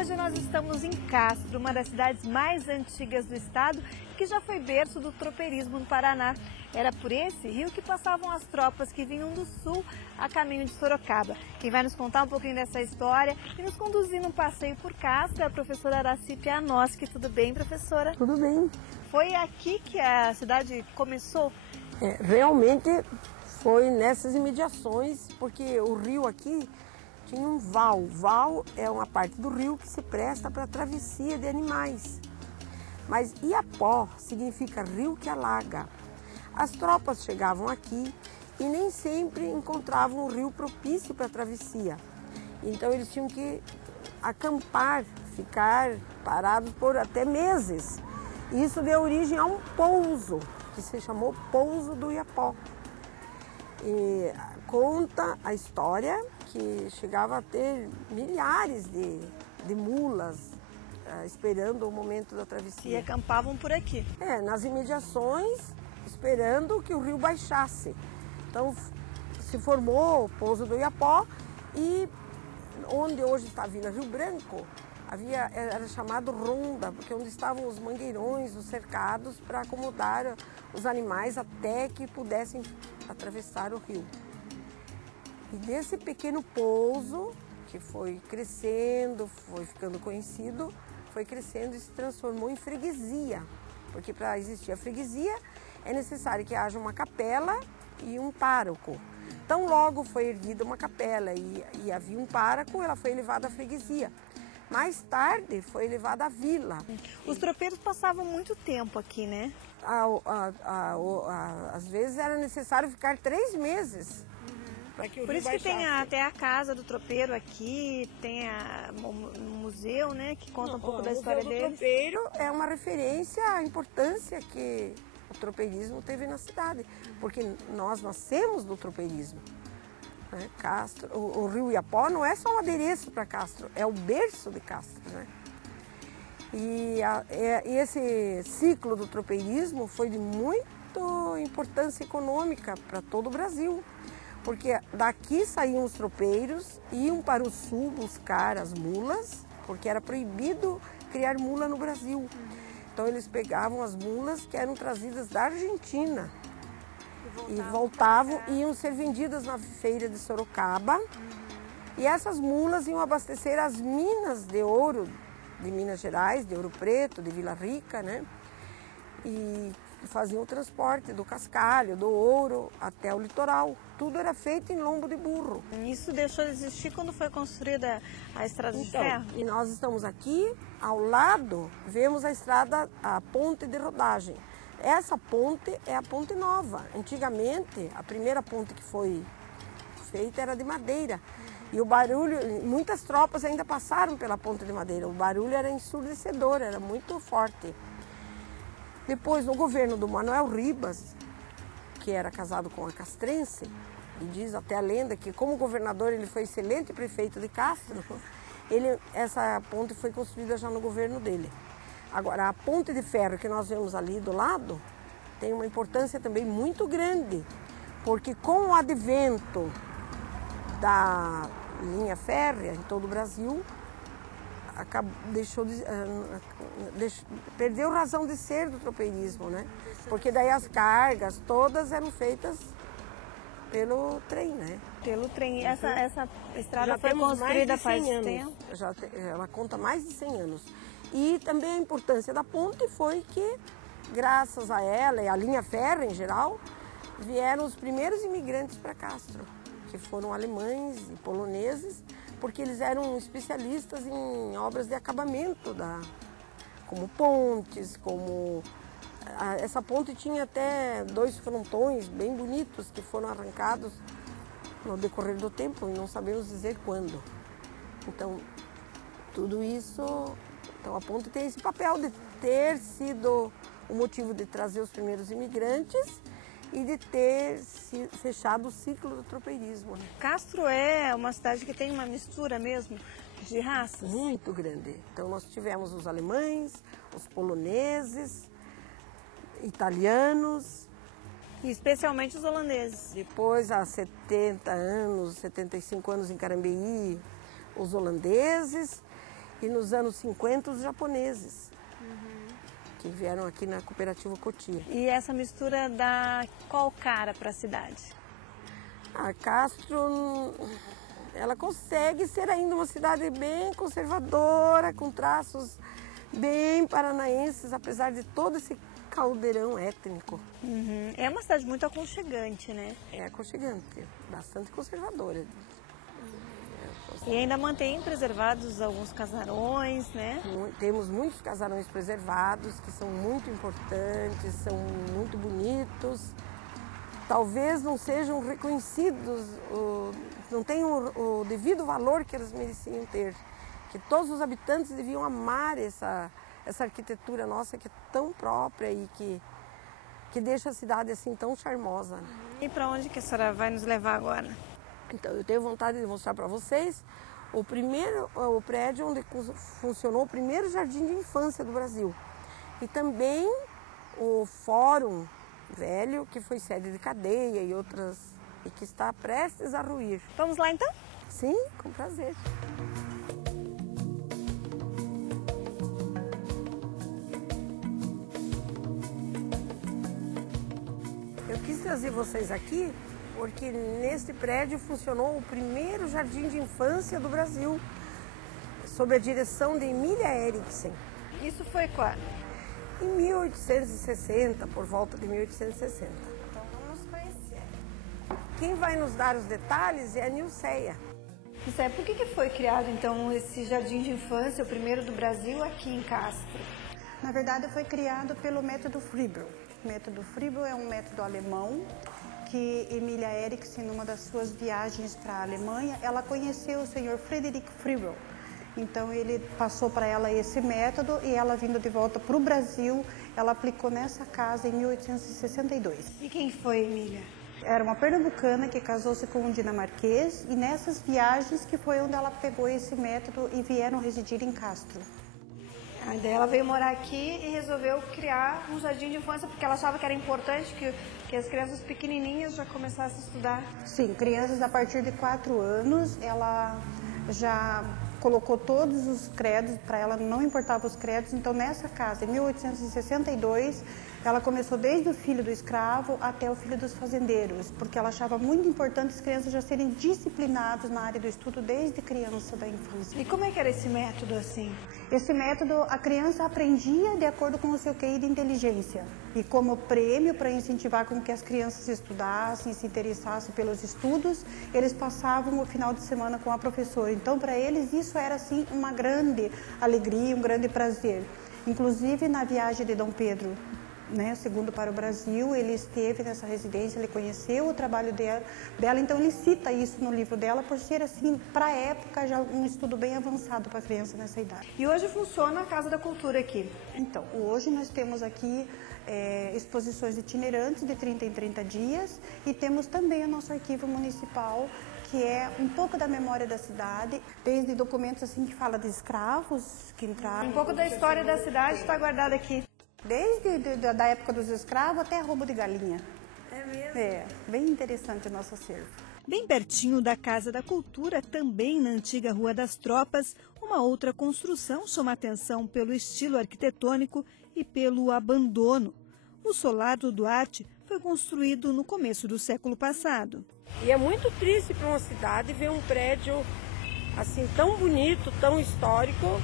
Hoje nós estamos em Castro, uma das cidades mais antigas do estado, que já foi berço do tropeirismo no Paraná. Era por esse rio que passavam as tropas que vinham do sul a caminho de Sorocaba. Quem vai nos contar um pouquinho dessa história e nos conduzir num passeio por Castro é a professora Araci Pianoski. Tudo bem, professora? Tudo bem. Foi aqui que a cidade começou? Realmente foi nessas imediações, porque o rio aqui tinha um val. Val é uma parte do rio que se presta para travessia de animais. Mas Iapó significa rio que alaga. As tropas chegavam aqui e nem sempre encontravam um rio propício para a travessia. Então eles tinham que acampar, ficar parados por até meses. Isso deu origem a um pouso, que se chamou Pouso do Iapó. E conta a história que chegava a ter milhares de mulas esperando o momento da travessia. E acampavam por aqui? Nas imediações, esperando que o rio baixasse. Então se formou o Pouso do Iapó e onde hoje está a Vila Rio Branco, era chamado Ronda, porque onde estavam os mangueirões, os cercados, para acomodar os animais até que pudessem atravessar o rio. E desse pequeno pouso, que foi crescendo, foi ficando conhecido, foi crescendo e se transformou em freguesia. Porque para existir a freguesia é necessário que haja uma capela e um pároco. Então logo foi erguida uma capela e havia um pároco, ela foi elevada à freguesia. Mais tarde foi elevada à vila. Os tropeiros passavam muito tempo aqui, né? Às vezes era necessário ficar 3 meses. Para que o Por rio isso que baixasse. tem até a casa do tropeiro aqui, tem um museu, né, que conta um pouco da história deles. O tropeiro é uma referência à importância que o tropeirismo teve na cidade, porque nós nascemos do tropeirismo. Castro, o rio Iapó não é só um adereço para Castro, é o berço de Castro, né? E esse ciclo do tropeirismo foi de muita importância econômica para todo o Brasil, porque daqui saíam os tropeiros, iam para o sul buscar as mulas, porque era proibido criar mula no Brasil. Então eles pegavam as mulas que eram trazidas da Argentina e voltavam e iam ser vendidas na feira de Sorocaba. E essas mulas iam abastecer as minas de ouro de Minas Gerais, de Ouro Preto, de Vila Rica, né? E faziam o transporte do cascalho, do ouro até o litoral. Tudo era feito em lombo de burro. Isso deixou de existir quando foi construída a estrada de ferro? E nós estamos aqui, ao lado, vemos a estrada, a ponte de rodagem. Essa ponte é a ponte nova. Antigamente, a primeira ponte que foi feita era de madeira. E o barulho, muitas tropas ainda passaram pela ponte de madeira. O barulho era ensurdecedor, era muito forte. Depois, no governo do Manuel Ribas, que era casado com a castrense, e diz até a lenda que como governador ele foi excelente prefeito de Castro, essa ponte foi construída já no governo dele. Agora, a ponte de ferro que nós vemos ali do lado tem uma importância também muito grande, porque com o advento da linha férrea em todo o Brasil, perdeu razão de ser do tropeirismo, né? Porque daí as cargas todas eram feitas pelo trem, né? Pelo trem. Essa estrada foi construída faz tempo? Ela conta mais de 100 anos. E também a importância da ponte foi que, graças a ela e à linha férrea em geral, vieram os primeiros imigrantes para Castro, que foram alemães e poloneses, porque eles eram especialistas em obras de acabamento, como pontes, essa ponte tinha até 2 frontões bem bonitos que foram arrancados no decorrer do tempo e não sabemos dizer quando. Então, tudo isso, a ponte tem esse papel de ter sido o motivo de trazer os primeiros imigrantes e de ter fechado o ciclo do tropeirismo. Castro é uma cidade que tem uma mistura mesmo de raças? Muito grande. Então nós tivemos os alemães, os poloneses, italianos. E especialmente os holandeses. Depois, há 70 anos, 75 anos em Carambeí, os holandeses. E nos anos 50 os japoneses, que vieram aqui na cooperativa Cotia. E essa mistura dá qual cara para a cidade? A Castro, ela consegue ser ainda uma cidade bem conservadora, com traços bem paranaenses, apesar de todo esse caldeirão étnico. É uma cidade muito aconchegante, né? É aconchegante, bastante conservadora. E ainda mantém preservados alguns casarões, né? Temos muitos casarões preservados, que são muito importantes, são muito bonitos. Talvez não sejam reconhecidos, não tenham o devido valor que eles mereciam ter. Que todos os habitantes deviam amar essa arquitetura nossa que é tão própria e que deixa a cidade assim tão charmosa. E para onde que a senhora vai nos levar agora? Então, eu tenho vontade de mostrar para vocês o prédio onde funcionou o primeiro jardim de infância do Brasil. E também o Fórum Velho, que foi sede de cadeia e que está prestes a ruir. Vamos lá então? Sim, com prazer. Eu quis trazer vocês aqui porque nesse prédio funcionou o primeiro jardim de infância do Brasil, sob a direção de Emília Eriksen. Isso foi quando? Em 1860, por volta de 1860. Então vamos conhecer. Quem vai nos dar os detalhes é a Nilceia. Nilceia, por que foi criado então esse jardim de infância, o primeiro do Brasil, aqui em Castro? Na verdade foi criado pelo método Fribel. O método Fribel é um método alemão que Emília Eriksen, numa das suas viagens para a Alemanha, ela conheceu o senhor Friedrich Fribel. Então ele passou para ela esse método e ela, vindo de volta para o Brasil, ela aplicou nessa casa em 1862. E quem foi Emília? Era uma pernambucana que casou-se com um dinamarquês e nessas viagens que foi onde ela pegou esse método e vieram residir em Castro. Daí ela veio morar aqui e resolveu criar um jardim de infância, porque ela achava que era importante que as crianças pequenininhas já começassem a estudar. Sim, crianças a partir de 4 anos, ela já colocou todos os credos, para ela não importava os credos. Então nessa casa, em 1862, ela começou desde o filho do escravo até o filho dos fazendeiros, porque ela achava muito importante as crianças já serem disciplinadas na área do estudo desde criança da infância. E como é que era esse método assim? Esse método, a criança aprendia de acordo com o seu QI de inteligência. E como prêmio para incentivar com que as crianças estudassem, se interessassem pelos estudos, eles passavam o final de semana com a professora. Então, para eles, isso era assim uma grande alegria, um grande prazer. Inclusive, na viagem de Dom Pedro, segundo para o Brasil, ele esteve nessa residência, ele conheceu o trabalho dela, então ele cita isso no livro dela por ser assim, para a época, já um estudo bem avançado para a criança nessa idade. E hoje funciona a Casa da Cultura aqui? Então, hoje nós temos aqui exposições itinerantes de 30 em 30 dias e temos também o nosso arquivo municipal, que é um pouco da memória da cidade, desde documentos assim que fala de escravos que entraram. Um pouco da história da cidade está guardado aqui. Desde da época dos escravos até roubo de galinha. É mesmo? É, bem interessante o nosso acervo. Bem pertinho da Casa da Cultura, também na antiga Rua das Tropas, uma outra construção chama atenção pelo estilo arquitetônico e pelo abandono. O Solar do Duarte foi construído no começo do século passado. E é muito triste para uma cidade ver um prédio assim tão bonito, tão histórico,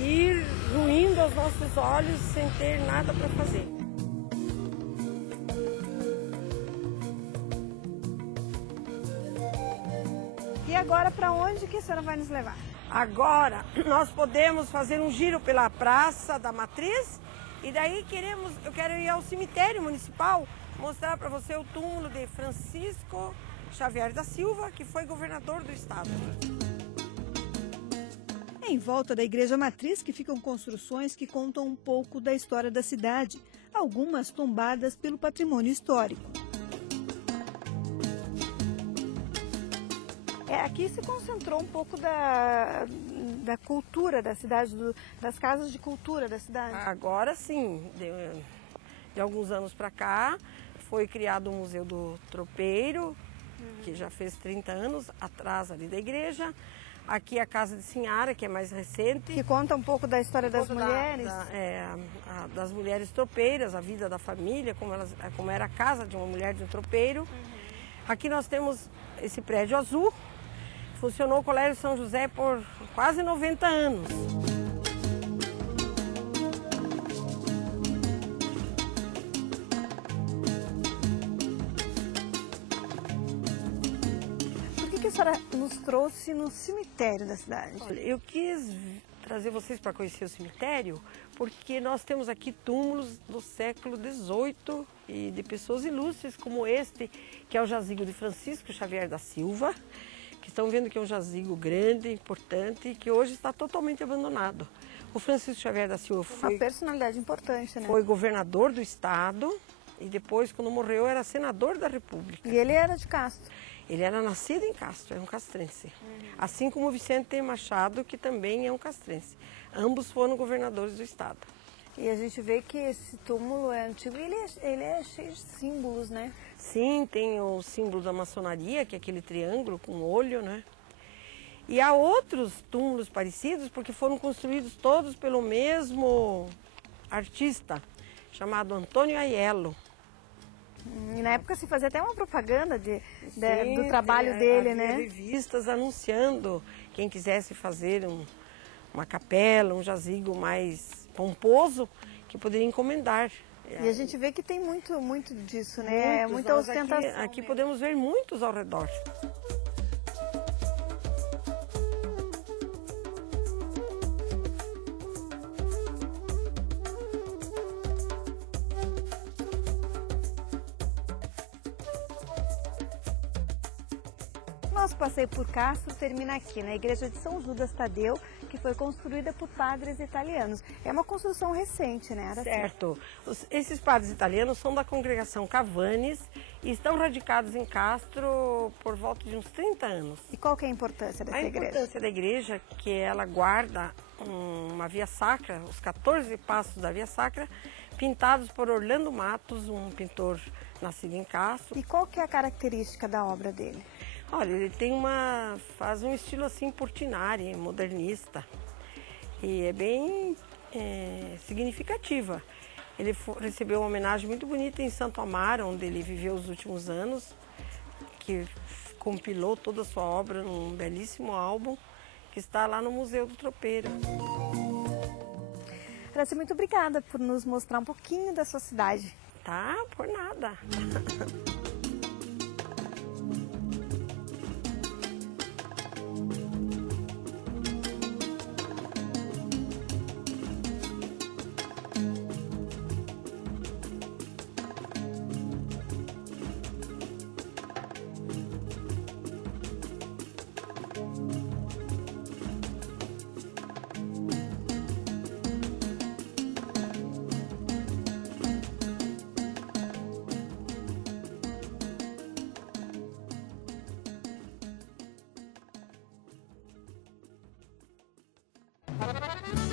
ir ruindo aos nossos olhos sem ter nada para fazer. E agora, para onde que a senhora vai nos levar? Agora nós podemos fazer um giro pela Praça da Matriz e daí eu quero ir ao cemitério municipal, mostrar para você o túmulo de Francisco Xavier da Silva, que foi governador do estado. Em volta da Igreja Matriz que ficam construções que contam um pouco da história da cidade, algumas tombadas pelo patrimônio histórico. Aqui se concentrou um pouco da cultura da cidade, das casas de cultura da cidade. Agora sim, de alguns anos para cá, foi criado o Museu do Tropeiro, que já fez 30 anos, atrás ali da igreja. Aqui a casa de Sinhara, que é mais recente. Que conta um pouco da história das mulheres. Das mulheres tropeiras, a vida da família, como era a casa de uma mulher de um tropeiro. Aqui nós temos esse prédio azul. Funcionou o Colégio São José por quase 90 anos. Por que a senhora nos trouxe no cemitério da cidade? Olha, eu quis trazer vocês para conhecer o cemitério porque nós temos aqui túmulos do século XVIII e de pessoas ilustres como este, que é o jazigo de Francisco Xavier da Silva, que estão vendo que é um jazigo grande, importante, e que hoje está totalmente abandonado. O Francisco Xavier da Silva foi Uma personalidade importante, né? Foi governador do estado e depois, quando morreu, era senador da República. E ele era de Castro. Ele era nascido em Castro, é um castrense. Assim como o Vicente Machado, que também é um castrense. Ambos foram governadores do estado. E a gente vê que esse túmulo é antigo e ele é cheio de símbolos, né? Sim, tem o símbolo da maçonaria, que é aquele triângulo com olho, né? E há outros túmulos parecidos, porque foram construídos todos pelo mesmo artista, chamado Antônio Aiello. E na época se fazia até uma propaganda Sim, do trabalho dele, né? Revistas anunciando quem quisesse fazer uma capela, um jazigo mais pomposo, que poderia encomendar. E a gente vê que tem muito disso, né? Muita ostentação. Aqui podemos ver muitos ao redor. Nosso passeio por Castro termina aqui, na igreja de São Judas Tadeu, que foi construída por padres italianos. É uma construção recente, né, Araceli? Certo. Esses padres italianos são da congregação Cavanes e estão radicados em Castro por volta de uns 30 anos. E qual que é a importância dessa igreja? A importância da igreja é que ela guarda uma via sacra, os 14 passos da via sacra, pintados por Orlando Matos, um pintor nascido em Castro. E qual que é a característica da obra dele? Olha, ele faz um estilo assim Portinari, modernista, e é bem significativa. Ele recebeu uma homenagem muito bonita em Santo Amaro, onde ele viveu os últimos anos, que compilou toda a sua obra num belíssimo álbum, que está lá no Museu do Tropeiro. Araceli, muito obrigada por nos mostrar um pouquinho da sua cidade. Tá, por nada. Música